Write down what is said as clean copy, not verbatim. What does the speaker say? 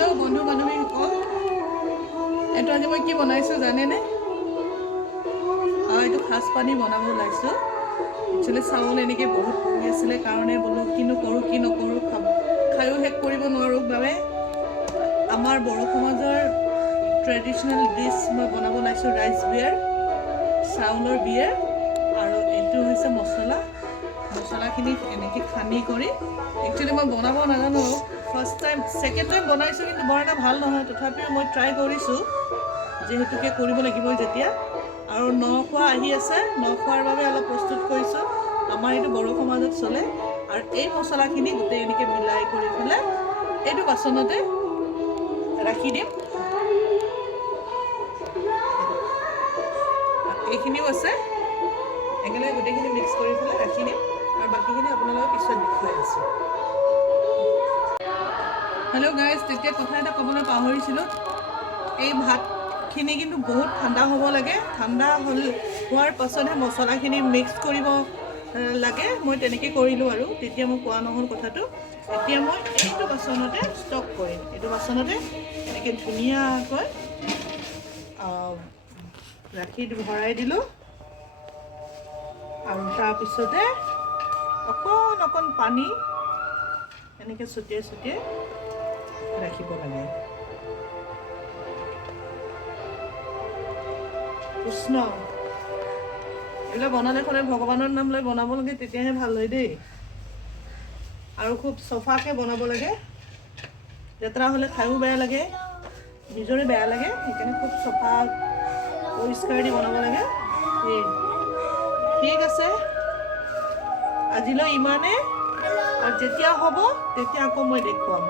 Hello' বন্ধু বান্ধৱীসকল, এইটো আজি মই কি বনাইছোঁ জানেনে? এইটো সাজ পানী বনাব ওলাইছোঁ। একচুৱেলি চাউল এনেকৈ বহুত পৰি আছিলে কাৰণে বোলো কিনো কৰোঁ কি নকৰোঁ, খায়ো শেষ কৰিব নোৱাৰোঁ বাবে আমাৰ বড়ো সমাজৰ ট্ৰেডিশ্যনেল ডিছ মই বনাব ওলাইছোঁ। ৰাইচ বিয়েৰ, চাউলৰ বিয়েৰ, আৰু এইটো হৈছে মছলাখিনি এনেকৈ খানি কৰি। একচুৱেলি মই বনাব নাজানো, ফাৰ্ষ্ট টাইম ছেকেণ্ড টাইম বনাইছোঁ, কিন্তু বৰ এটা ভাল নহয়। তথাপিও মই ট্ৰাই কৰিছোঁ, যিহেতুকে কৰিব লাগিবই যেতিয়া। আৰু নখোৱা আহি আছে, নখোৱাৰ বাবে অলপ প্ৰস্তুত কৰিছোঁ। আমাৰ এইটো বড়ো সমাজত চলে। আৰু এই মছলাখিনি গোটেই এনেকৈ মিলাই কৰি পেলাই এইটো বাচনতে ৰাখি দিম। এইখিনিও আছে, একেলগে গোটেইখিনি মিক্স কৰি পেলাই ৰাখি দিম। আৰু বাকীখিনি আপোনালোকক পিছত দেখুৱাই আছোঁ। হেল্ল' গাইজ, তেতিয়া কথা এটা ক'বলৈ পাহৰিছিলোঁ। এই ভাতখিনি কিন্তু বহুত ঠাণ্ডা হ'ব লাগে। ঠাণ্ডা হোৱাৰ পাছতহে মছলাখিনি মিক্স কৰিব লাগে। মই তেনেকৈ কৰিলোঁ আৰু তেতিয়া মই কোৱা নহ'ল কথাটো। এতিয়া মই এইটো বাচনতে ষ্টক কৰিম। এইটো বাচনতে এনেকৈ ধুনীয়াকৈ ভৰাই দিলোঁ। আৰু তাৰপিছতে অকণ পানী এনেকৈ ছটিয়াই ৰাখিব লাগে। কৃষ্ণ, এইবিলাক বনালে সদায় ভগৱানৰ নাম লৈ বনাব লাগে, তেতিয়াহে ভাল হয় দেই। আৰু খুব চফাকৈ বনাব লাগে। লেতেৰা হ'লে খায়ো বেয়া লাগে, নিজৰে বেয়া লাগে। সেইকাৰণে খুব চফা পৰিষ্কাৰ দি বনাব লাগে। ঠিক আছে, আজিলৈ ইমানে। আৰু যেতিয়া হ'ব তেতিয়া আকৌ মই দেখুৱাম।